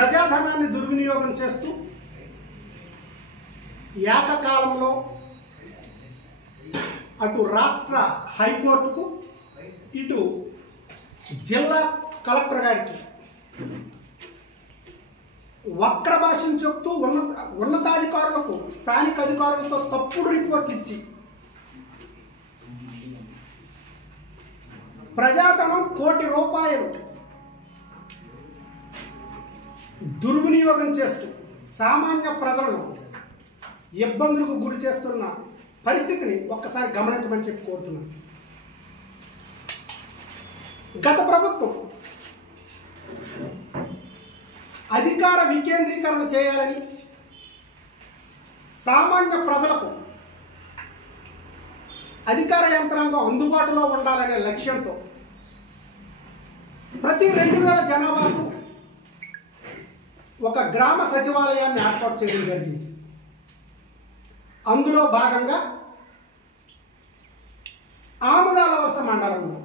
ప్రజాధనాన్ని దుర్వినియోగం చేస్తూ ఏకకాలంలో అటు రాష్ట్ర హైకోర్టుకు ఇటు జిల్లా కలెక్టర్ గారికి వక్ర భాషను చెప్తూ ఉన్నతాధికారులకు స్థానిక అధికారులతో తప్పుడు రిపోర్ట్లు ఇచ్చి ప్రజాధనం ₹1 కోటి దుర్వినియోగం చేస్తూ సామాన్య ప్రజలను ఇబ్బందులకు గురి చేస్తున్న పరిస్థితిని ఒక్కసారి గమనించమని చెప్పి కోరుతున్నాను. గత ప్రభుత్వం అధికార వికేంద్రీకరణ చేయాలని, సామాన్య ప్రజలకు అధికార యంత్రాంగం అందుబాటులో ఉండాలనే లక్ష్యంతో ప్రతి 2000 జనాభాకు ఒక గ్రామ సచివాలయాన్ని ఏర్పాటు చేయడం జరిగింది. అందులో భాగంగా ఆముదాలవలస మండలంలో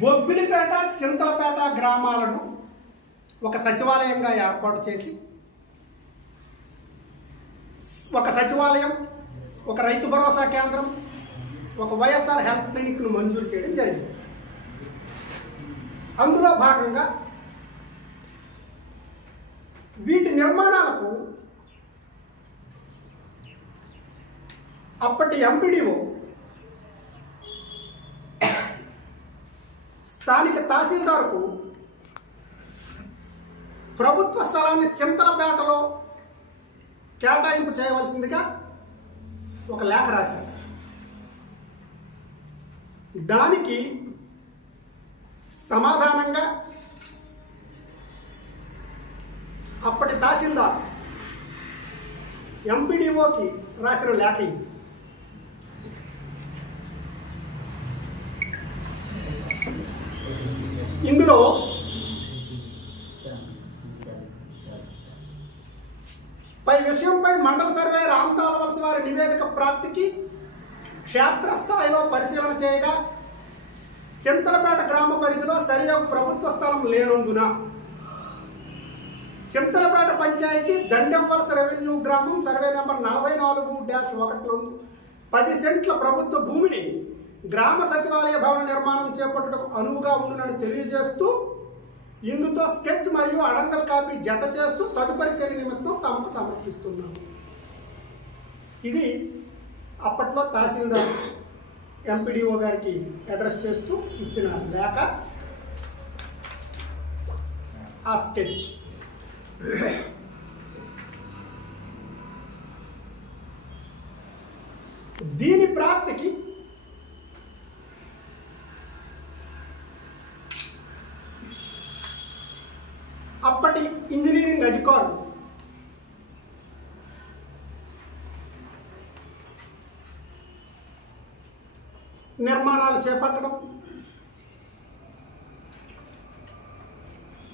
బొబ్బిలిపేట, చింతలపేట గ్రామాలను ఒక సచివాలయంగా ఏర్పాటు చేసి ఒక సచివాలయం, ఒక రైతు భరోసా కేంద్రం, ఒక వైఎస్ఆర్ హెల్త్ క్లినిక్ను మంజూరు చేయడం జరిగింది. అందులో భాగంగా వీటి నిర్మాణాలకు అప్పటి ఎంపీడీఓ స్థానిక తహసీల్దార్కు ప్రభుత్వ స్థలాన్ని చింతలపేటలో కేటాయింపు చేయవలసిందిగా ఒక లేఖ రాశారు. దానికి సమాధానంగా అప్పటి తహసీల్దార్ ఎంపీడీఓకి రాసిన లేఖ ఇది. ఇందులో పై విషయంపై మండల సర్వేయర్ ఆముదాలవలస వారి నివేదిక ప్రాప్తికి క్షేత్రస్థాయిలో పరిశీలన చేయగా చింతలపేట గ్రామ పరిధిలో సరియగు ప్రభుత్వ స్థలం లేనందున చింతలపేట పంచాయతీ దండెంవలస రెవెన్యూ గ్రామం సర్వే నెంబర్ 44-1 10 సెంట్ల ప్రభుత్వ భూమిని గ్రామ సచివాలయ భవన నిర్మాణం చేపట్టుటకు అనువుగా ఉండునని తెలియజేస్తూ ఇందుతో స్కెచ్ మరియు అడంగల్ కాపీ జత చేస్తూ తదుపరి చర్య నిమిత్తం తమకు సమర్పిస్తున్నాము. ఇది అప్పట్లో తహసీల్దార్ ఎంపీడీఓ గారికి అడ్రస్ చేస్తూ ఇచ్చిన లేఖ, ఆ స్కెచ్. దీని ప్రాప్తికి అప్పటి ఇంజనీరింగ్ అధికారులు నిర్మాణాలు చేపట్టడం,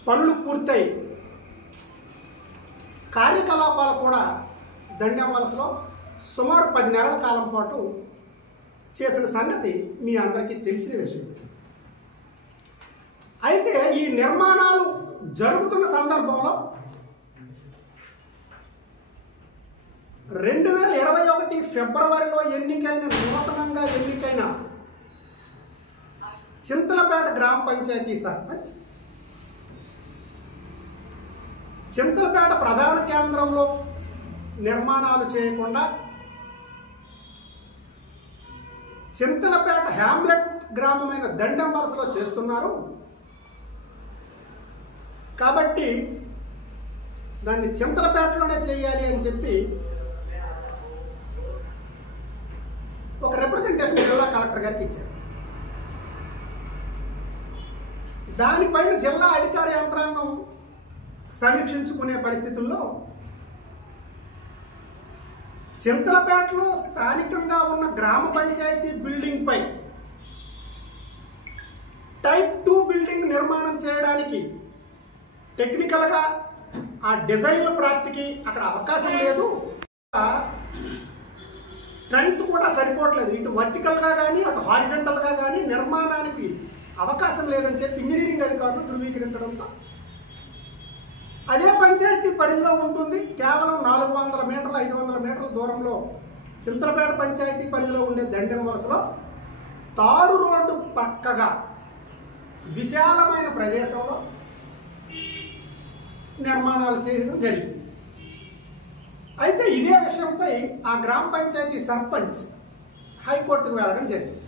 పనులు పూర్తయి కార్యకలాపాలు కూడా దండెంవలసలో సుమారు 10 నెలల కాలం పాటు చేసిన సంగతి మీ అందరికీ తెలిసిన విషయం. అయితే ఈ నిర్మాణాలు జరుగుతున్న సందర్భంలో 2021 ఫిబ్రవరిలో నూతనంగా ఎన్నికైన చింతలపేట గ్రామ పంచాయతీ సర్పంచ్ చింతలపేట ప్రధాన కేంద్రంలో నిర్మాణాలు చేయకుండా చింతలపేట హ్యామ్లెట్ గ్రామమైన దండెంవలసలో చేస్తున్నారు. కాబట్టి దాన్ని చింతలపేటలోనే చేయాలి అని చెప్పి ఒక రిప్రజెంటేషన్ జిల్లా కలెక్టర్ గారికి ఇచ్చారు. దానిపైన జిల్లా అధికార యంత్రాంగం సమీక్షించుకునే పరిస్థితుల్లో చింతలపేటలో స్థానికంగా ఉన్న గ్రామ పంచాయతీ బిల్డింగ్ పై టైప్ 2 బిల్డింగ్ నిర్మాణం చేయడానికి టెక్నికల్గా ఆ డిజైన్ల ప్రాప్తికి అక్కడ అవకాశం లేదు, స్ట్రెంగ్త్ కూడా సరిపోవట్లేదు, ఇటు వర్టికల్గా కానీ అటు హారిజంటల్గా కానీ నిర్మాణానికి అవకాశం లేదని చెప్పి ఇంజనీరింగ్ అధికారులు ధృవీకరించడంతో అదే పంచాయతీ పరిధిలో ఉంటుంది. కేవలం 400 మీటర్లు 500 మీటర్ల దూరంలో చింతలపేట పంచాయతీ పరిధిలో ఉండే దండెం వలసలో తారు రోడ్డు పక్కగా విశాలమైన ప్రదేశంలో నిర్మాణాలు చేయడం జరిగింది. అయితే ఇదే విషయంపై ఆ గ్రామ పంచాయతీ సర్పంచ్ హైకోర్టుకు వెళ్ళడం జరిగింది.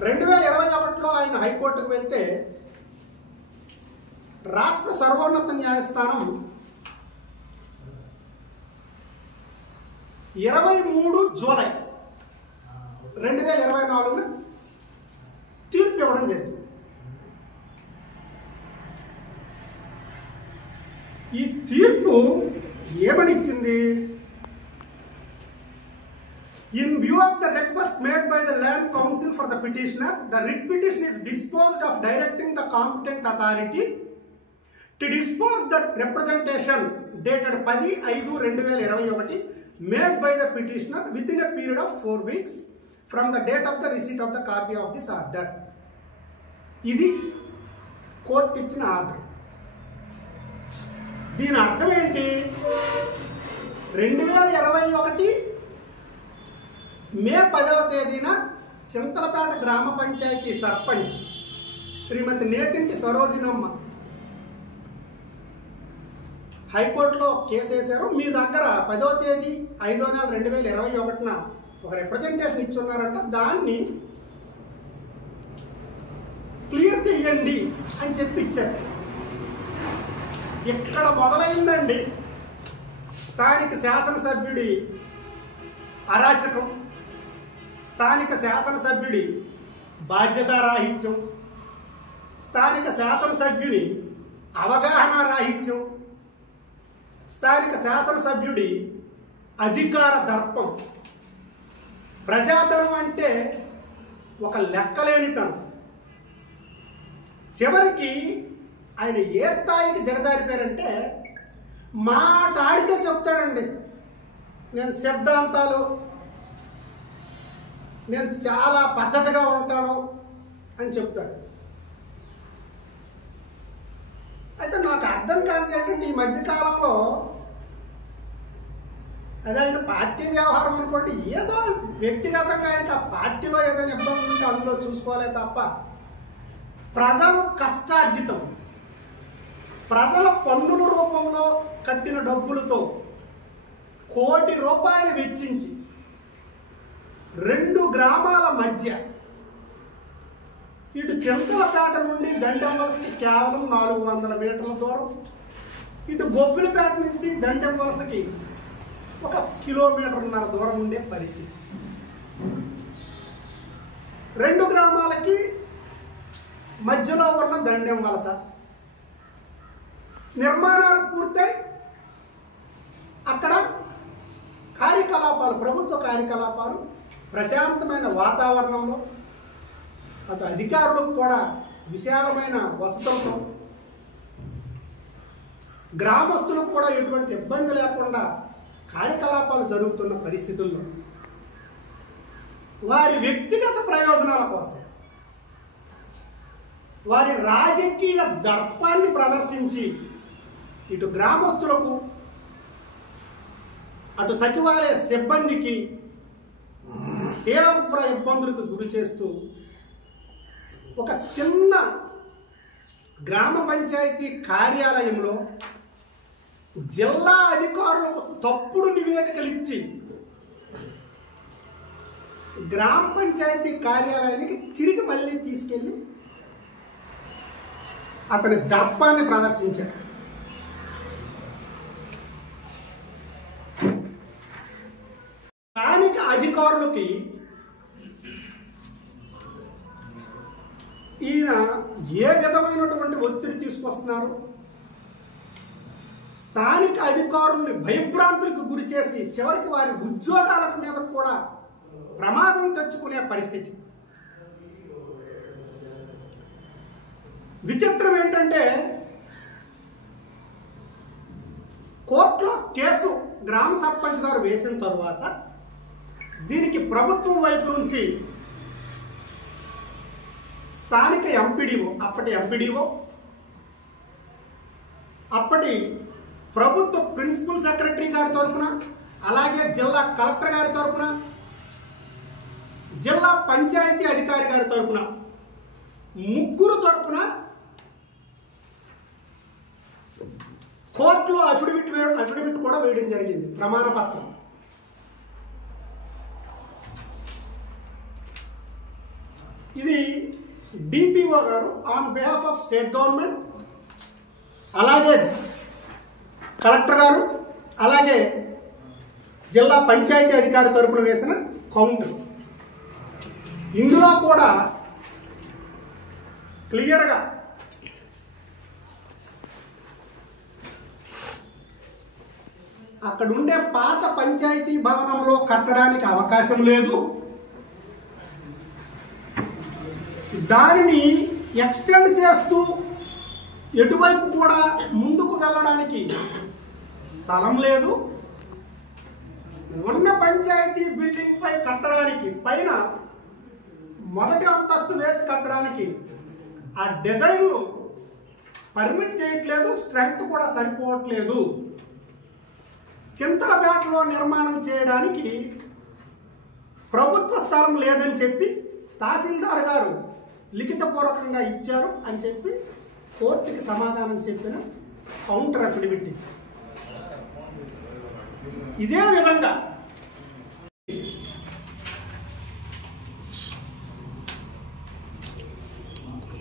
2021లో ఆయన హైకోర్టుకు వెళ్తే రాష్ట్ర సర్వోన్నత న్యాయస్థానం 23 జూలై 2024 తీర్పు ఇవ్వడం జరిగింది. ఈ తీర్పు ఏమనిచ్చింది? In view of the request made by the Land Council for the petitioner, the writ petition is disposed of directing the competent authority to dispose the representation dated 10/5/2021 made by the petitioner within a period of 4 weeks from the date of the receipt of the copy of this order. ఇది court ఇచ్చిన order. దీని అర్థం ఏంటి? 2021 మే 10వ తేదీన చింతలపేట గ్రామ పంచాయతీ సర్పంచ్ శ్రీమతి నేతింటి సరోజినమ్మ హైకోర్టులో case వేశారు. మీ దగ్గర 10వ తేదీ 5వ నెల 2021 ఒక రిప్రజెంటేషన్ ఇచ్చున్నారంట, దాన్ని క్లియర్ చెయ్యండి అని చెప్పి ఇచ్చారు. ఇక్కడ మొదలైందండి స్థానిక శాసనసభ్యుడి అరాచకం, స్థానిక శాసనసభ్యుడి బాధ్యతారాహిత్యం, స్థానిక శాసనసభ్యుడి అవగాహన రాహిత్యం, స్థానిక శాసనసభ్యుడి అధికార దర్పం. ప్రజాధనం అంటే ఒక లెక్కలేనితనం. చివరికి ఆయన ఏ స్థాయికి దిగజారిపోయారంటే మాట ఆడితే చెప్తాడండి, నేను సిద్ధాంతాలు, నేను చాలా పద్ధతిగా ఉంటాను అని చెప్తాడు. అయితే నాకు అర్థం కాని ఏంటంటే ఈ మధ్యకాలంలో అది ఆయన పార్టీ వ్యవహారం అనుకోండి, ఏదో వ్యక్తిగతంగా ఆయనకి ఆ పార్టీలో ఏదైనా ఇబ్బంది ఉంటే అందులో చూసుకోవాలే తప్ప ప్రజలు కష్టార్జితం, ప్రజల పన్నుల రూపంలో కట్టిన డబ్బులతో 1 కోటి రూపాయలు వెచ్చించి 2 గ్రామాల మధ్య ఇటు చింతలపేట నుండి దండెం వలసకి కేవలం 400 మీటర్ల దూరం, ఇటు బొబ్బిలిపేట నుంచి దండెం వలసకి 1 కిలోమీటర్న్నర దూరం ఉండే పరిస్థితి. 2 గ్రామాలకి మధ్యలో ఉన్న దండెం వలస నిర్మాణాలు పూర్తయి అక్కడ కార్యకలాపాలు, ప్రభుత్వ కార్యకలాపాలు ప్రశాంతమైన వాతావరణంలో, అటు అధికారులకు కూడా విశాలమైన వసతులతో, గ్రామస్తులకు కూడా ఎటువంటి ఇబ్బంది లేకుండా కార్యకలాపాలు జరుగుతున్న పరిస్థితుల్లో వారి వ్యక్తిగత ప్రయోజనాల కోసం, వారి రాజకీయ దర్పాన్ని ప్రదర్శించి ఇటు గ్రామస్తులకు అటు సచివాలయ సిబ్బందికి తీవ్ర ఇబ్బందులకు గురి చేస్తూ ఒక చిన్న గ్రామ పంచాయతీ కార్యాలయంలో జిల్లా అధికారులకు తప్పుడు నివేదికలు ఇచ్చి గ్రామ పంచాయతీ కార్యాలయానికి తిరిగి మళ్ళీ తీసుకెళ్ళి అతని దర్పాన్ని ప్రదర్శించారు. స్థానిక అధికారులకి ఈయన ఏ విధమైనటువంటి ఒత్తిడి తీసుకొస్తున్నారు, స్థానిక అధికారుల్ని భయభ్రాంతులకు గురి చేసి చివరికి వారి ఉద్యోగాల మీద కూడా ప్రమాదం తెచ్చుకునే పరిస్థితి. విచిత్రం ఏంటంటే కోర్టులో కేసు గ్రామ సర్పంచ్ గారు వేసిన తరువాత దీనికి ప్రభుత్వం వైపు నుంచి స్థానిక ఎంపీడీఓ, అప్పటి ఎంపీడీఓ, అప్పటి ప్రభుత్వ ప్రిన్సిపల్ సెక్రటరీ గారి తరపున, అలాగే జిల్లా కలెక్టర్ గారి తరపున, జిల్లా పంచాయతీ అధికారి గారి తరపున, ముగ్గురు తరపున కోర్టులో అఫిడవిట్ కూడా వేయడం జరిగింది, ప్రమాణ పత్రం. ఇది డిపిఓ గారు on behalf of state government, అలాగే కలెక్టర్ గారు, అలాగే జిల్లా పంచాయతీ అధికారి తరపున వేసిన కౌంటర్. ఇందులో కూడా క్లియర్గా అక్కడ ఉండే పాత పంచాయతీ భవనంలో కట్టడానికి అవకాశం లేదు, దానిని ఎక్స్టెండ్ చేస్తూ ఎటువైపు కూడా ముందుకు వెళ్ళడానికి స్థలం లేదు, ఉన్న పంచాయతీ బిల్డింగ్ పై కట్టడానికి, పైన మొదటి అంతస్తు వేసి కట్టడానికి ఆ డిజైన్ పర్మిట్ చేయట్లేదు, స్ట్రెంగ్త్ కూడా సరిపోవట్లేదు. చింతలపేటలో నిర్మాణం చేయడానికి ప్రభుత్వ స్థలం లేదని చెప్పి తహసీల్దార్ గారు లిఖితపూర్వకంగా ఇచ్చారు అని చెప్పి కోర్టుకి సమాధానం చెప్పిన కౌంటర్ అఫిడవిట్. ఇదే విధంగా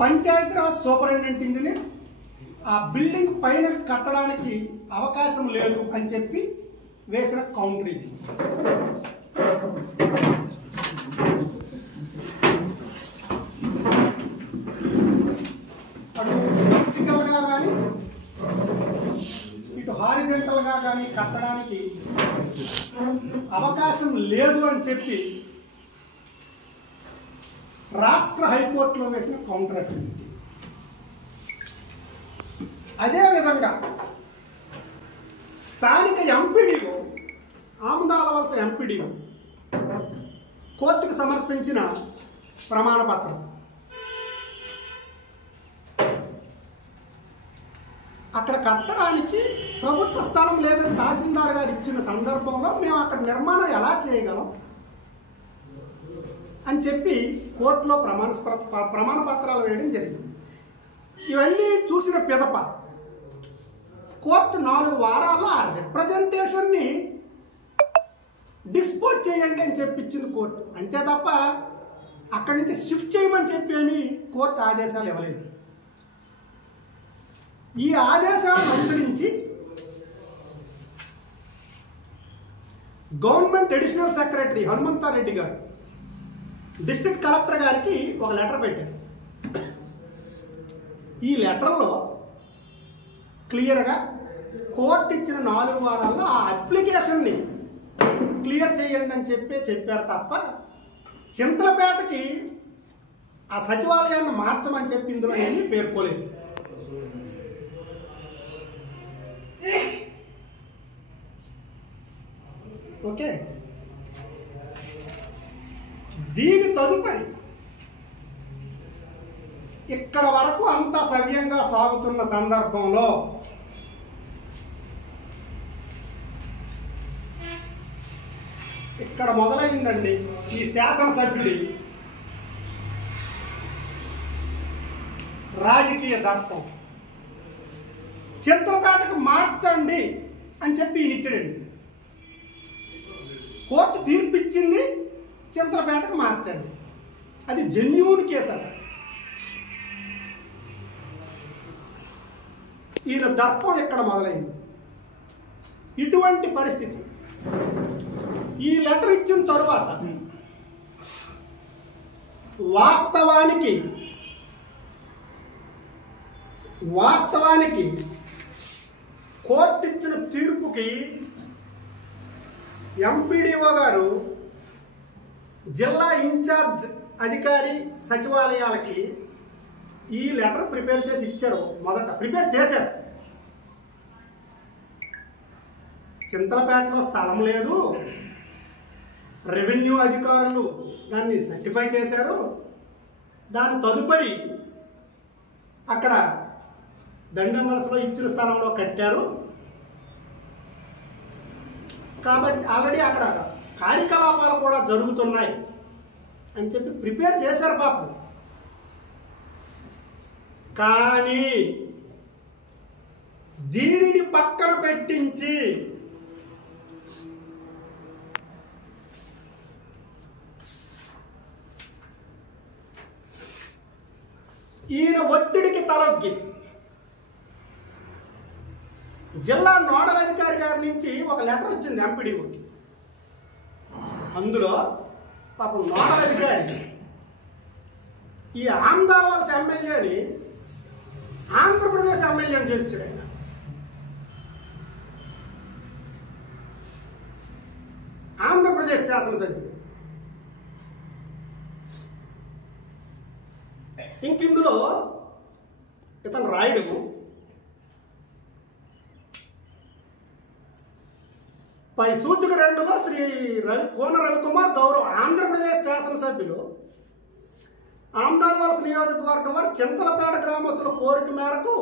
పంచాయతీరాజ్ సూపరింటెండెంట్ ఇంజనీర్ ఆ బిల్డింగ్ పైన కట్టడానికి అవకాశం లేదు అని చెప్పి వేసిన కౌంటర్ ఇది. అటు వర్టికల్గా కానీ ఇటు హారిజెంటల్గా కానీ కట్టడానికి అవకాశం లేదు అని చెప్పి రాష్ట్ర హైకోర్టులో వేసిన కౌంటర్ అఫిడవిట్. అదేవిధంగా స్థానిక ఎంపీడీఓ, ఆముదాల వలస ఎంపీడీఓ కోర్టుకు సమర్పించిన ప్రమాణ పత్రం. అక్కడ కట్టడానికి ప్రభుత్వ స్థలం లేదని తహసీల్దార్ గారు ఇచ్చిన సందర్భంలో మేము అక్కడ నిర్మాణం ఎలా చేయగలం అని చెప్పి కోర్టులో ప్రమాణ పత్రాలు వేయడం జరిగింది. ఇవన్నీ చూసిన పిదప కోర్టు 4 వారాల్లో ఆ రిప్రజెంటేషన్ని డిస్పోజ్ చేయండి అని చెప్పించింది కోర్టు. అంతే తప్ప అక్కడి నుంచి షిఫ్ట్ చేయమని చెప్పి అని కోర్టు ఆదేశాలు ఇవ్వలేదు. ఈ ఆదేశాలను అనుసరించి గవర్నమెంట్ అడిషనల్ సెక్రటరీ హనుమంతారెడ్డి గారు డిస్ట్రిక్ట్ కలెక్టర్ గారికి ఒక లెటర్ పెట్టారు. ఈ లెటర్లో క్లియర్గా కోర్టు ఇచ్చిన 4 వారాల్లో ఆ అప్లికేషన్ని క్లియర్ చేయండి అని చెప్పారు తప్ప చింతలపేటకి ఆ సచివాలయాన్ని మార్చమని చెప్పి ఇందులో ఏమీ పేర్కోలేదు. ఓకే, దీని తదుపరి ఇక్కడ వరకు అంత సవ్యంగా సాగుతున్న సందర్భంలో ఇక్కడ మొదలైందండి ఈ శాసనసభ్యుడి రాజకీయ దర్పం. చింతలపేటకు మార్చండి అని చెప్పి ఈయన ఇచ్చాడండి. కోర్టు తీర్పిచ్చింది చింతలపేటకు మార్చండి, అది జెన్యూన్ కేసు అట. ఈయన దర్పం ఇక్కడ మొదలైంది. ఇటువంటి పరిస్థితి ఈ లెటర్ ఇచ్చిన తరువాత వాస్తవానికి కోర్టు ఇచ్చిన తీర్పుకి ఎంపీడీఓ గారు జిల్లా ఇన్ఛార్జ్ అధికారి సచివాలయాలకి ఈ లెటర్ ప్రిపేర్ చేసి ఇచ్చారు. మొదట ప్రిపేర్ చేశారు, చింతలపేటలో స్థలం లేదు, రెవెన్యూ అధికారులు దాన్ని సర్టిఫై చేశారు. దాని తదుపరి అక్కడ దండెం వలసలో ఇచ్చిన స్థలంలో కట్టారు కాబట్టి ఆల్రెడీ అక్కడ కార్యకలాపాలు కూడా జరుగుతున్నాయి అని చెప్పి ప్రిపేర్ చేశారు పాపం. కానీ దీనిని పక్కన పెట్టించి ఈయన ఒత్తిడికి తలొగ్గి జిల్లా నోడల్ అధికారి గారి నుంచి ఒక లెటర్ వచ్చింది ఎంపీడీఓకి. అందులో పాపం నోడల్ అధికారి ఈ ఆమ్దావాల్స్ ఎమ్మెల్యేని ఆంధ్రప్రదేశ్ ఎమ్మెల్యేని చేసాడు. ఆయన ఆంధ్రప్రదేశ్ శాసనసభ్యుడు. ఇందులో ఇతను రాయడం పై సూచిక 2లో శ్రీ కోన రవికుమార్ గౌరవ ఆంధ్రప్రదేశ్ శాసనసభ్యులు ఆమ్దాల్వలస నియోజకవర్గం వారు చింతలపేట గ్రామస్తుల కోరిక మేరకు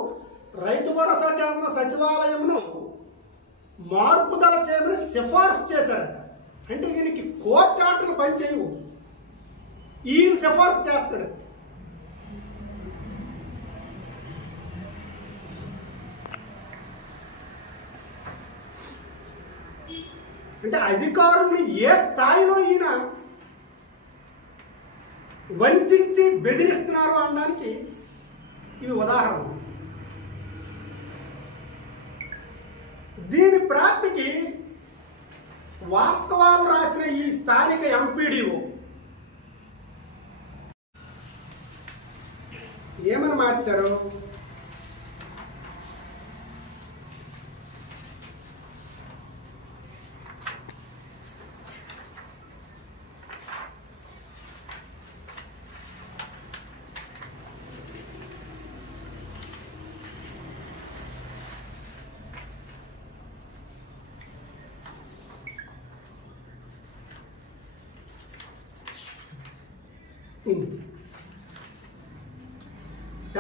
రైతు భరోసా కేంద్ర సచివాలయంను మార్పుదల చేయమని సిఫార్సు చేశారట. అంటే ఈయనకి కోర్టు ఆర్డర్లు పనిచేయవు, ఈయన సిఫార్సు చేస్తాడు. అంటే అధికారుల్ని ఏ స్థాయిలో ఈయన వంచి బెదిరిస్తున్నారు అనడానికి ఇవి ఉదాహరణ. దీని ప్రాప్తికి వాస్తవాలు రాసిన ఈ స్థానిక ఎంపీడీఓ ఏమని మార్చారు?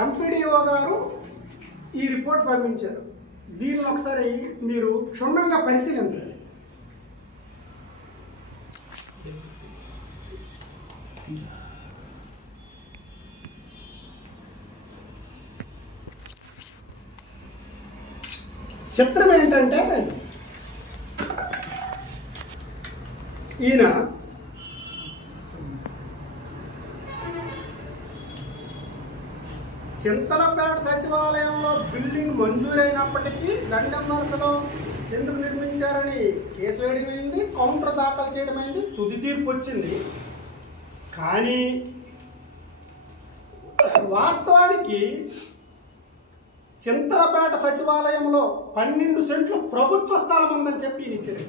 ఎంపీడీఓ గారు ఈ రిపోర్ట్ పంపించారు. దీన్ని ఒకసారి మీరు క్షుణ్ణంగా పరిశీలించాలి. చిత్రం ఏంటంటే ఈయన చింతలపేట సచివాలయంలో బిల్డింగ్ మంజూరైనప్పటికీ దండెం వలసలో ఎందుకు నిర్మించారని కేసు వేయడమైంది, కౌంటర్ దాఖలు చేయడమైంది, తుది తీర్పు వచ్చింది. కానీ వాస్తవానికి చింతలపేట సచివాలయంలో 12 సెంట్లు ప్రభుత్వ స్థలం ఉందని చెప్పి ఈయన ఇచ్చారు.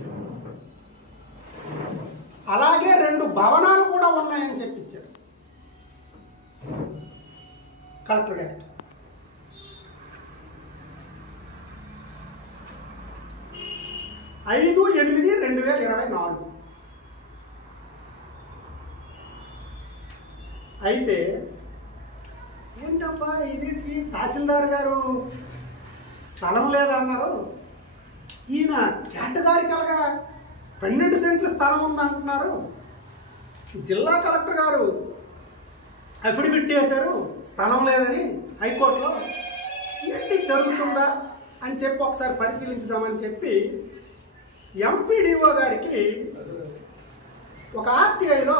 అలాగే 2 భవనాలు కూడా ఉన్నాయని చెప్పి ఇచ్చారు కలెక్టర్ గారు. ఐదు 8/2024 అయితే ఏంటబ్బా ఇది తహసీల్దార్ గారు స్థలం లేదన్నారు, ఈయన కేటగారికల్గా 12 సెంట్ల స్థలం ఉందంటున్నారు, జిల్లా కలెక్టర్ గారు అఫిడవిట్ చేశారు స్థలం లేదని హైకోర్టులో, ఏంటి జరుగుతుందా అని చెప్పి ఒకసారి పరిశీలించుదామని చెప్పి ఎంపీడీఓ గారికి ఒక ఆర్టీఐలో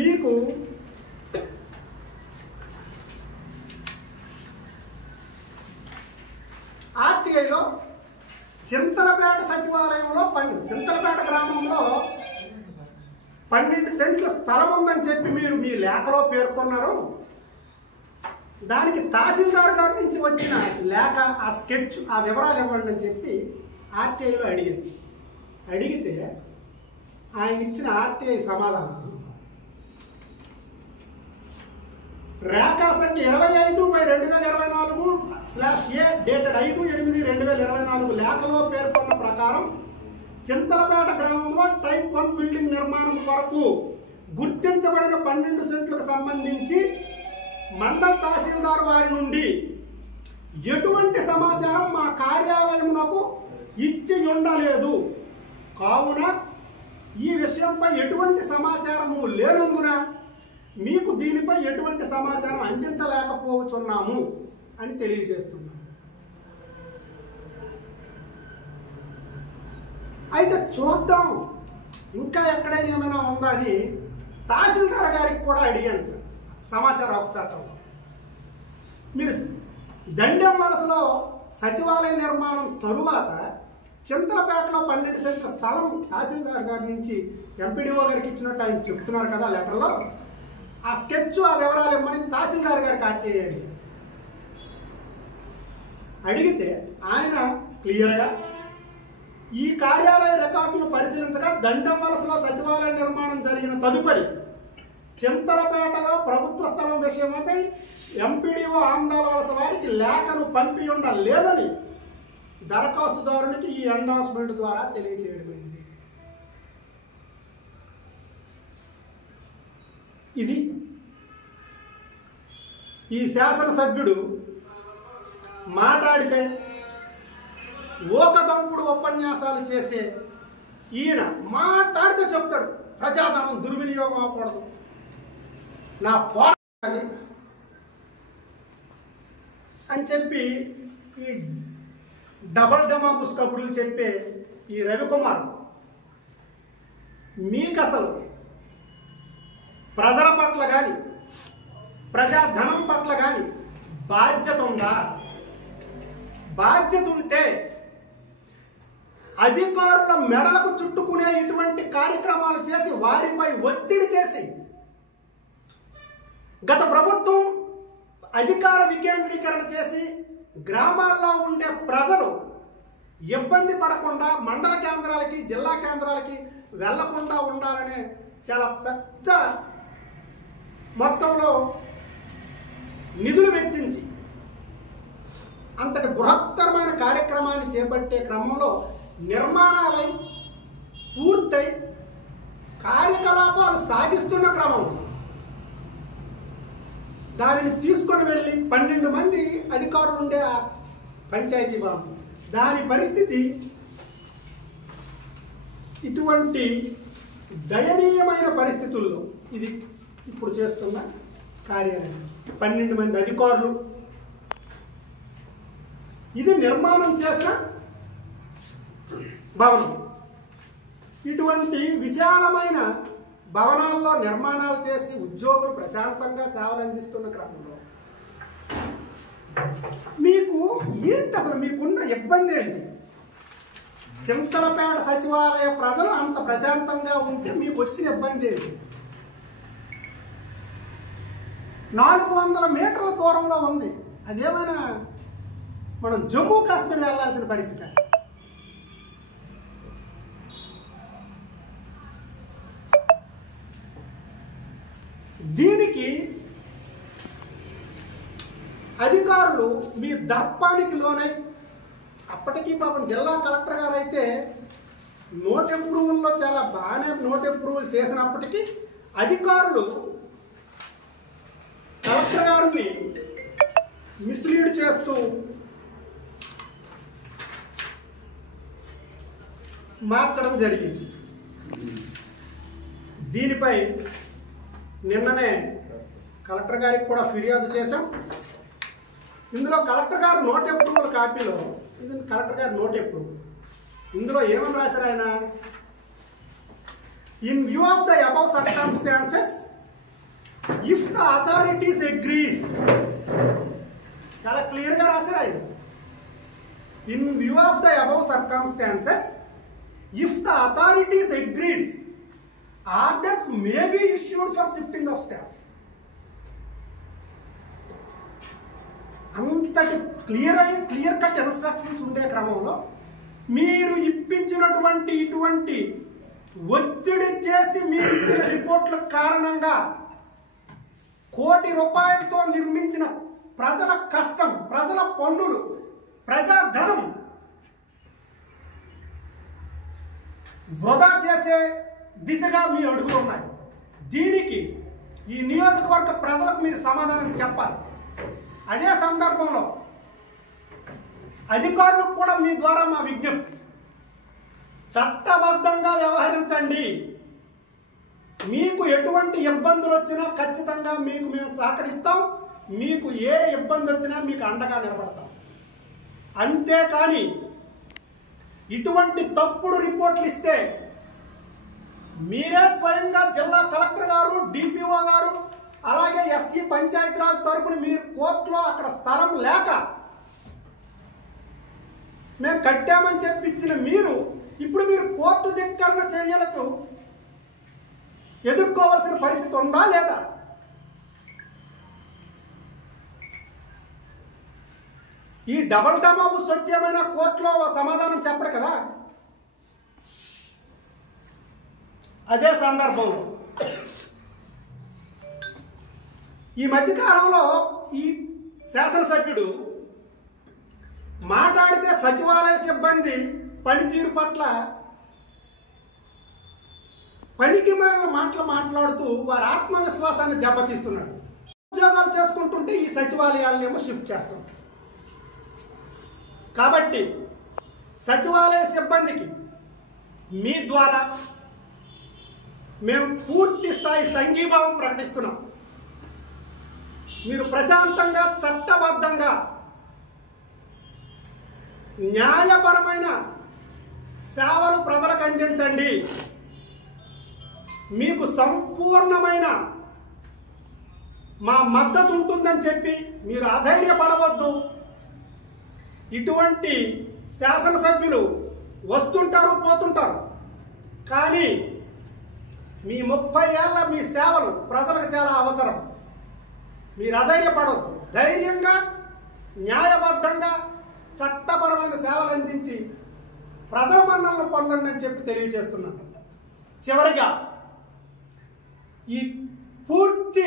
మీకు ఆర్టీఐలో చింతలపేట సచివాలయంలో చింతలపేట గ్రామంలో 12 సెంట్ల స్థలం ఉందని చెప్పి మీరు మీ లేఖలో పేర్కొన్నారు. దానికి తహసీల్దార్ గారి నుంచి వచ్చిన లేఖ, ఆ స్కెచ్, ఆ వివరాలు ఇవ్వండి అని చెప్పి ఆర్టీఐలో అడిగింది. అడిగితే ఆయన ఇచ్చిన ఆర్టీఐ సమాధానం రేఖా సంఖ్య 25/2024/A డేటెడ్ 5/8/2024 లేఖలో పేర్కొన్న ప్రకారం చింతలపేట గ్రామంలో టైప్ 1 బిల్డింగ్ నిర్మాణం కొరకు గుర్తించబడిన 12 సెంట్లకు సంబంధించి మండల తహసీల్దార్ వారి నుండి ఎటువంటి సమాచారం మా కార్యాలయమునకు ఇచ్చి ఉండలేదు. కావున ఈ విషయంపై ఎటువంటి సమాచారము లేనందున మీకు దీనిపై ఎటువంటి సమాచారం అందించలేకపోతున్నాము అని తెలియజేస్తున్నాం. అయితే చూద్దాం ఇంకా ఎక్కడైనా ఏమైనా ఉందా అని తహసీల్దార్ గారికి కూడా అడిగాను సార్. సమాచార హక్కు చట్టంలో మీరు దండెం వలసలో సచివాలయ నిర్మాణం తరువాత చింతలపేటలో 12 సెంట్ల స్థలం తహసీల్దార్ గారి నుంచి ఎంపీడీఓ గారికి ఇచ్చినట్టు ఆయన చెప్తున్నారు కదా లెటర్లో. ఆ స్కెచ్ ఆ వివరాలు ఇమ్మని తహసీల్దార్ గారికి ఆర్టీఐ అడిగితే ఆయన క్లియర్గా ఈ కార్యాలయ రికార్డును పరిశీలించగా దండెం వలసలో సచివాలయ నిర్మాణం జరిగిన తదుపరి చింతలపేటలో ప్రభుత్వ స్థలం విషయమై ఎంపీడీఓ ఆమ్దాల వలస వారికి లేఖను పంపి ఉండలేదని దరఖాస్తుదారునికి ఈ ఎండార్స్మెంట్ ద్వారా తెలియచేయడమైంది. ఇది ఈ శాసనసభ్యుడు మాట్లాడితే ఓకదంపుడు ఉపన్యాసాలు చేసే ఈయన మాట్లాడితే చెప్తాడు ప్రజాధనం దుర్వినియోగం అవ్వకూడదు, నా పోరాటది అని చెప్పి ఈ డబల్ డమాబుస్ కబుర్లు చెప్పే ఈ రవికుమార్ మీకు అసలు ప్రజల పట్ల కానీ ప్రజాధనం పట్ల కానీ బాధ్యత ఉందా? బాధ్యత ఉంటే అధికారుల మెడలకు చుట్టుకునే ఇటువంటి కార్యక్రమాలు చేసి వారిపై ఒత్తిడి చేసి గత ప్రభుత్వం అధికార వికేంద్రీకరణ చేసి గ్రామాల్లో ఉండే ప్రజలు ఇబ్బంది పడకుండా మండల కేంద్రాలకి జిల్లా కేంద్రాలకి వెళ్లకుండా ఉండాలనే చాలా పెద్ద మొత్తంలో నిధులు వెచ్చించి అంతటి బృహత్తరమైన కార్యక్రమాన్ని చేపట్టే క్రమంలో నిర్మాణాలై పూర్తయి కార్యకలాపాలు సాగిస్తున్న క్రమంలో దానిని తీసుకొని వెళ్ళి 12 మంది అధికారులు ఉండే ఆ పంచాయతీ భవనం దాని పరిస్థితి ఇటువంటి దయనీయమైన పరిస్థితుల్లో ఇది ఇప్పుడు చేస్తున్న కార్యాలయం 12 మంది అధికారులు ఇది నిర్మాణం చేసిన భవనం. ఇటువంటి విశాలమైన భవనాల్లో నిర్మాణాలు చేసి ఉద్యోగులు ప్రశాంతంగా సేవలు అందిస్తున్న క్రమంలో మీకు ఏంటి అసలు మీకున్న ఇబ్బంది ఏంటి? చింతలపేట సచివాలయ ప్రజలు అంత ప్రశాంతంగా ఉంటే మీకు వచ్చిన ఇబ్బంది ఏంటి? 400 మీటర్ల దూరంలో ఉంది. అదేమైనా మనం జమ్మూ కాశ్మీర్ వెళ్లాల్సిన పరిస్థితి. దీనికి అధికారులు మీ దర్పానికి లోనై అప్పటికీ పాపం జిల్లా కలెక్టర్ గారు అయితే నోట్ అప్రూవల్లో చాలా బాగానే నోట్ అప్రూవల్ చేసినప్పటికీ అధికారులు కలెక్టర్ గారిని మిస్లీడ్ చేస్తూ మార్చడం జరిగింది. దీనిపై నిన్ననే కలెక్టర్ గారికి కూడా ఫిర్యాదు చేశాం. ఇందులో కలెక్టర్ గారు నోట్ అప్రూవల్ కాపీలో ఇది కలెక్టర్ గారు నోట్ అప్రూవల్ ఇందులో ఏమని రాశారు ఆయన? In view of the above circumstances if the authorities agrees, చాలా క్లియర్గా రాశారు ఆయన. In view of the above circumstances if the authorities agrees orders may be issued for shifting of staff. అంతటి క్లియర్ కట్ ఇన్స్ట్రక్షన్స్ ఉండే క్రమంలో మీరు ఇప్పించినటువంటి ఇటువంటి ఒత్తిడి చేసి మీరు ఇచ్చిన రిపోర్ట్ల కారణంగా కోటి రూపాయలతో నిర్మించిన ప్రజల కష్టం, ప్రజల పన్నులు, ప్రజాధనం వృధా చేసే దిశగా మీ అడుగులు ఉన్నాయి. దీనికి ఈ నియోజకవర్గ ప్రజలకు మీరు సమాధానం చెప్పాలి. అదే సందర్భంలో అధికారులకు కూడా మీ ద్వారా మా విజ్ఞప్తి, చట్టబద్ధంగా వ్యవహరించండి. మీకు ఎటువంటి ఇబ్బందులు వచ్చినా ఖచ్చితంగా మీకు మేము సహకరిస్తాం. మీకు ఏ ఇబ్బంది వచ్చినా మీకు అండగా నిలబడతాం. అంతేకాని ఇటువంటి తప్పుడు రిపోర్ట్లు ఇస్తే మీరే స్వయంగా జిల్లా కలెక్టర్ గారు, డిపిఓ గారు, అలాగే ఎస్సీ పంచాయతీరాజ్ తరపున మీరు కోర్టులో అక్కడ స్థలం లేక మేము కట్టామని చెప్పించిన మీరు ఇప్పుడు మీరు కోర్టు ధిక్కరణ చర్యలకు ఎదుర్కోవాల్సిన పరిస్థితి ఉందా లేదా? ఈ డబల్ డమాబుస్ వచ్చేమైనా కోర్టులో సమాధానం చెప్పడు కదా. అదే సందర్భంలో ఈ మధ్యకాలంలో ఈ శాసనసభ్యుడు మాట్లాడితే సచివాలయ సిబ్బంది పనితీరు పట్ల పనికి మాటలు మాట్లాడుతూ వారి ఆత్మవిశ్వాసాన్ని దెబ్బతీస్తున్నాడు. ఉద్యోగాలు చేసుకుంటుంటే ఈ సచివాలయాలనేమో షిఫ్ట్ చేస్తాం. కాబట్టి సచివాలయ సిబ్బందికి మీ ద్వారా మేము పూర్తి స్థాయి సంఘీభావం ప్రకటిస్తున్నాం. మీరు ప్రశాంతంగా చట్టబద్ధంగా న్యాయపరమైన సేవలు ప్రజలకు అందించండి. మీకు సంపూర్ణమైన మా మద్దతు ఉంటుందని చెప్పి మీరు అధైర్యపడవద్దు. ఇటువంటి శాసనసభ్యులు వస్తుంటారు, పోతుంటారు. కానీ మీ 30 ఏళ్ల మీ సేవలు ప్రజలకు చాలా అవసరం. మీరు అధైర్యపడవద్దు. ధైర్యంగా న్యాయబద్ధంగా చట్టపరమైన సేవలు అందించి ప్రజల మన్ననలు పొందండి అని చెప్పి తెలియజేస్తున్నాను. చివరిగా ఈ పూర్తి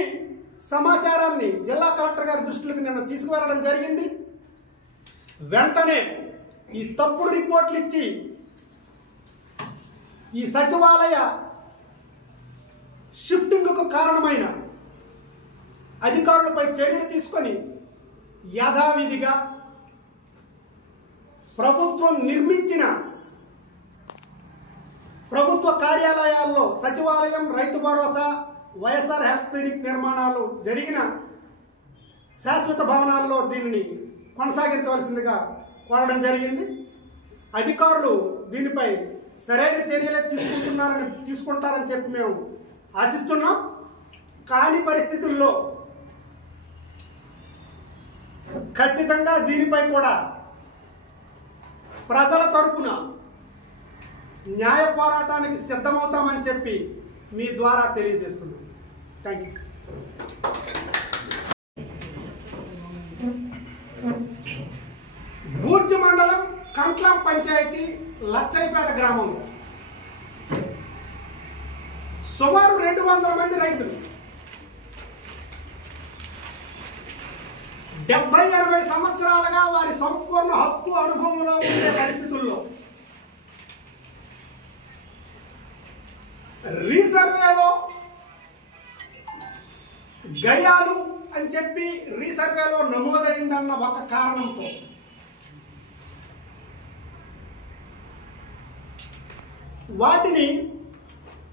సమాచారాన్ని జిల్లా కలెక్టర్ గారి దృష్టికి నిన్న తీసుకువెళ్ళడం జరిగింది. వెంటనే ఈ తప్పుడు రిపోర్ట్లు ఇచ్చి ఈ సచివాలయ షిఫ్టింగ్కు కారణమైన అధికారులపై చర్యలు తీసుకొని యథావిధిగా ప్రభుత్వం నిర్మించిన ప్రభుత్వ కార్యాలయాల్లో సచివాలయం, రైతు భరోసా, వైఎస్ఆర్ హెల్త్ క్లినిక్ నిర్మాణాలు జరిగిన శాశ్వత భవనాల్లో దీనిని కొనసాగించవలసిందిగా కోరడం జరిగింది. అధికారులు దీనిపై సరైన చర్యలే తీసుకుంటారని చెప్పి మేము ఆశిస్తున్నాం. కాని పరిస్థితుల్లో ఖచ్చితంగా దీనిపై కూడా ప్రజల తరపున న్యాయ పోరాటానికి సిద్ధమవుతామని చెప్పి మీ ద్వారా తెలియజేస్తున్నాం. Thank you. బూర్జు మండలం కంట్లం పంచాయతీ లచ్చైపేట గ్రామంలో సుమారు 200 మంది రైతులు 70-80 సంవత్సరాలుగా వారి సంపూర్ణ హక్కు అనుభవంలో ఉండే పరిస్థితుల్లో రీసర్వేలో గయాలు అని చెప్పి రీసర్వేలో నమోదైందన్న ఒక కారణంతో వాటిని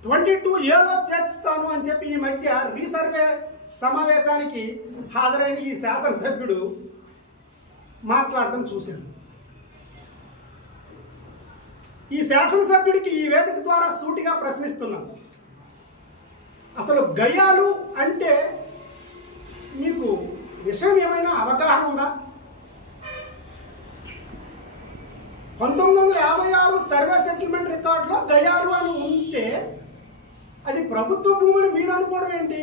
22A చేర్చుతాను అని చెప్పి ఈ మధ్య రీసర్వే సమావేశానికి హాజరైన ఈ శాసనసభ్యుడు మాట్లాడటం చూశాను. ఈ శాసనసభ్యుడికి ఈ వేదిక ద్వారా సూటిగా ప్రశ్నిస్తున్నాను. అసలు గయాలు అంటే మీకు విషయం ఏమైనా అవగాహన ఉందా? 1956 సర్వే సెటిల్మెంట్ రికార్డులో గయాలు అని ఉంటే అది ప్రభుత్వ భూమిని మీరు అనుకోవడం ఏంటి?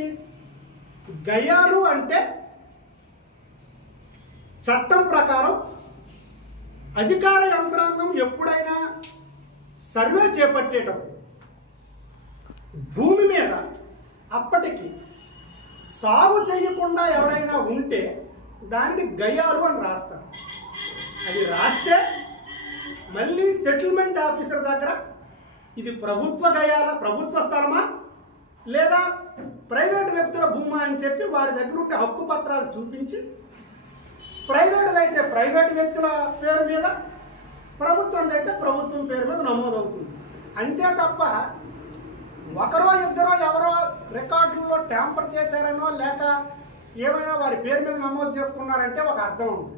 గయాలు అంటే చట్టం ప్రకారం అధికార యంత్రాంగం ఎప్పుడైనా సర్వే చేపట్టేటప్పుడు భూమి మీద అప్పటికి సాగు చేయకుండా ఎవరైనా ఉంటే దాన్ని గయాలు అని రాస్తారు. అది రాస్తే మళ్ళీ సెటిల్మెంట్ ఆఫీసర్ దగ్గర ఇది ప్రభుత్వ గయాల, ప్రభుత్వ స్థలమా లేదా ప్రైవేటు వ్యక్తుల భూమా అని చెప్పి వారి దగ్గర ఉండే హక్కు పత్రాలు చూపించి ప్రైవేటుది అయితే ప్రైవేటు వ్యక్తుల పేరు మీద, ప్రభుత్వంది అయితే ప్రభుత్వం పేరు మీద నమోదవుతుంది. అంతే తప్ప ఒకరో ఇద్దరో ఎవరో రికార్డుల్లో ట్యాంపర్ చేశారనో లేక ఏమైనా వారి పేరు మీద నమోదు చేసుకున్నారంటే ఒక అర్థం ఉంది.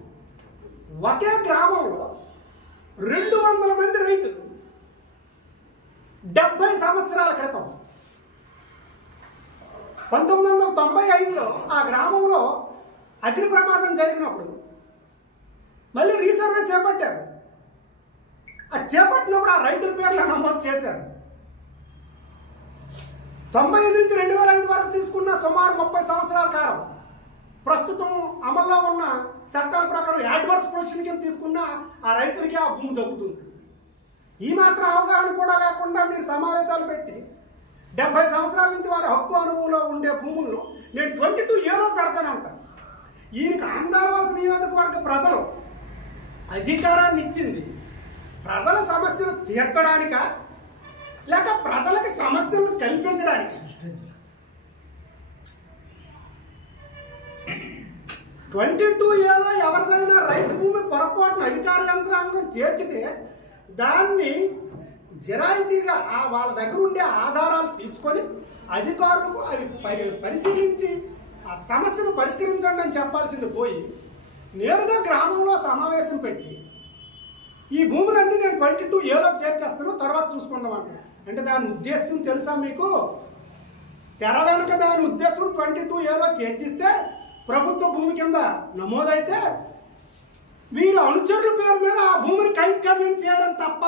ఒకే గ్రామంలో 200 మంది రైతులు 70 సంవత్సరాల క్రితం 1995లో ఆ గ్రామంలో అగ్ని ప్రమాదం జరిగినప్పుడు మళ్ళీ రీసర్వే చేపట్టారు. ఆ చేపట్టినప్పుడు ఆ రైతుల పేర్లు నమోదు చేశారు. 95 నుంచి 2005 వరకు తీసుకున్న సుమారు 30 సంవత్సరాల కాలం ప్రస్తుతం అమల్లో ఉన్న చట్టాల ప్రకారం యాడ్వర్స్ పొజిషన్ కింద తీసుకున్న ఆ రైతులకి ఆ భూమి దక్కుతుంది. ఈ మాత్రం అవగాహన కూడా లేకుండా మీరు సమావేశాలు పెట్టి 70 సంవత్సరాల నుంచి వారి హక్కు అనుభవంలో ఉండే భూములను నేను 22Aలో పెడతానంటాను. ఈయనకి ఆంధ్రవలస నియోజకవర్గ ప్రజలు అధికారాన్ని ఇచ్చింది ప్రజల సమస్యలు తీర్చడానికా లేక ప్రజలకి సమస్యలు కల్పించడానికి? 22Aలో ఎవరిదైనా రైతు భూమి పొరపాటున అధికార యంత్రాంగం చేర్చితే దాన్ని జరాయితీగా వాళ్ళ దగ్గర ఉండే ఆధారాలు తీసుకొని అధికారులకు అవి పరిశీలించి ఆ సమస్యను పరిష్కరించండి అని చెప్పాల్సింది పోయి నేరుగా గ్రామంలో సమావేశం పెట్టి ఈ భూములన్నీ నేను 22Aలో చేర్చేస్తాను, తర్వాత చూసుకుందాం అంటారు. అంటే దాని ఉద్దేశం తెలుసా మీకు? తెర వెనుక దాని ఉద్దేశం 22Aలో చేర్చిస్తే ప్రభుత్వ భూమి కింద నమోదైతే మీరు అనుచరుల పేరు మీద ఆ భూమిని కైంకర్యం చేయడం తప్ప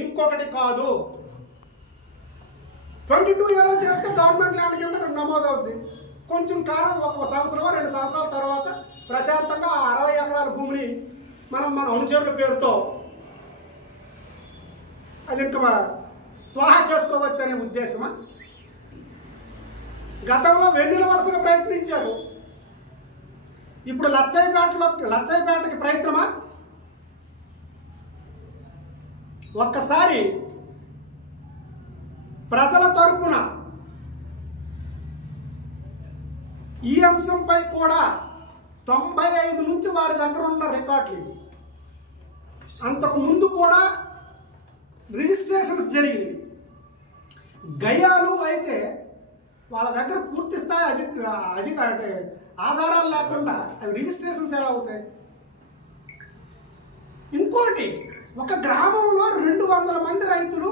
ఇంకొకటి కాదు. 22Aలో చేస్తే గవర్నమెంట్ ల్యాండ్ కింద నమోదవుద్ది. కొంచెం కాలం, 1 సంవత్సరం 2 సంవత్సరాల తర్వాత ప్రశాంతంగా 60 ఎకరాల భూమిని మనం మన అనుచరుల పేరుతో అది ఇంకా స్వాహా చేసుకోవచ్చు అనే ఉద్దేశమా? గతంలో వెన్నెల వరుసగా ప్రయత్నించారు, ఇప్పుడు లచ్చయ్యపేటకి ప్రయత్నమా? ఒక్కసారి ప్రజల తరపున ఈ అంశంపై కూడా 95 నుంచి వారి దగ్గర ఉన్న రికార్డులు, అంతకు ముందు కూడా రిజిస్ట్రేషన్స్ జరిగినవి. గయాలు అయితే వాళ్ళ దగ్గర పూర్తి స్థాయి అంటే ఆధారాలు లేకుండా అవి రిజిస్ట్రేషన్స్ ఎలా అవుతాయి? ఇంకోటి, ఒక గ్రామంలో 200 మంది రైతులు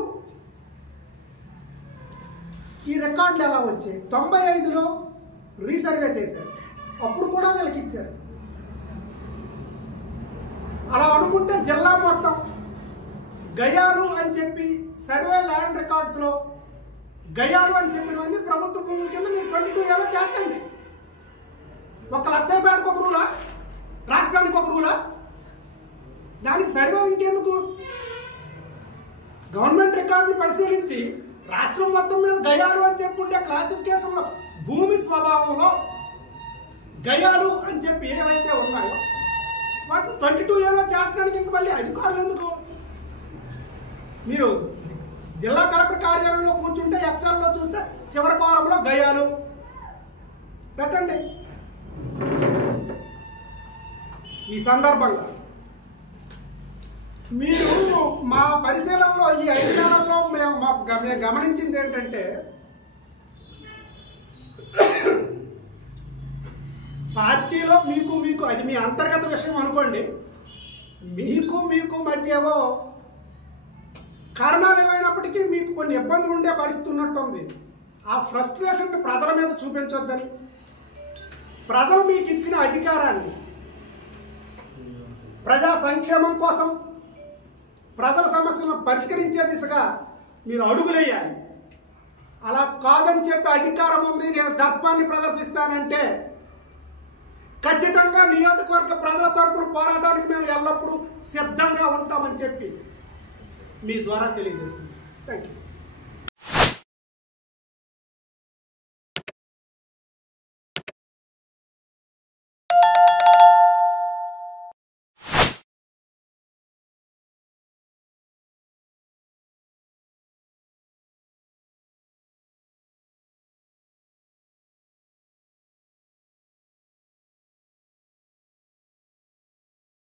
ఈ రికార్డులు ఎలా వచ్చాయి? 95లో రీసర్వే చేశారు, అప్పుడు కూడా వీళ్ళకి ఇచ్చారు. అలా అనుకుంటే జిల్లా మొత్తం గయాలు అని చెప్పి సర్వే ల్యాండ్ రికార్డ్స్లో గయాలు అని చెప్పినవన్నీ ప్రభుత్వ భూముల కింద మీరు 22Aలో చేర్చండి. ఒక లచ్చయ్యపేటకు ఒక రూలా, రాష్ట్రానికి ఒక రూలా? దానికి సర్వే ఇంకెందుకు? గవర్నమెంట్ రికార్డును పరిశీలించి రాష్ట్రం మొత్తం మీద గయాలు అని చెప్పి ఉండే క్లాసిఫికేషన్లో భూమి స్వభావంలో గయాలు అని చెప్పి ఏవైతే ఉన్నాయో వాటిని 22Aలో చేర్చడానికి ఇంక మళ్ళీ అధికారులు ఎందుకు? మీరు జిల్లా కలెక్టర్ కార్యాలయంలో కూర్చుంటే ఎక్సెల్లో చూస్తే చివరి కాలంలో గయాలు పెట్టండి. ఈ సందర్భంగా మీరు మా పరిశీలనలో ఈ 5 నెలల్లో మేము గమనించింది ఏంటంటే పార్టీలో మీకు అది మీ అంతర్గత విషయం అనుకోండి, మీకు మధ్య ఏవో కారణాలు ఏమైనప్పటికీ మీకు కొన్ని ఇబ్బందులు ఉండే పరిస్థితి ఉన్నట్టుంది. ఆ ఫ్రస్ట్రేషన్ని ప్రజల మీద చూపించొద్దని, ప్రజలు మీకు ఇచ్చిన అధికారాన్ని ప్రజా సంక్షేమం కోసం ప్రజల సమస్యలను పరిష్కరించే దిశగా మీరు అడుగులేయాలి. అలా కాదని చెప్పి అధికారం ఉంది, నేను దర్పాన్ని ప్రదర్శిస్తానంటే ఖచ్చితంగా నియోజకవర్గ ప్రజల తరపున పోరాటానికి మేము ఎల్లప్పుడూ సిద్ధంగా ఉంటామని చెప్పి మీ ద్వారా తెలియజేస్తున్నాం. Thank you.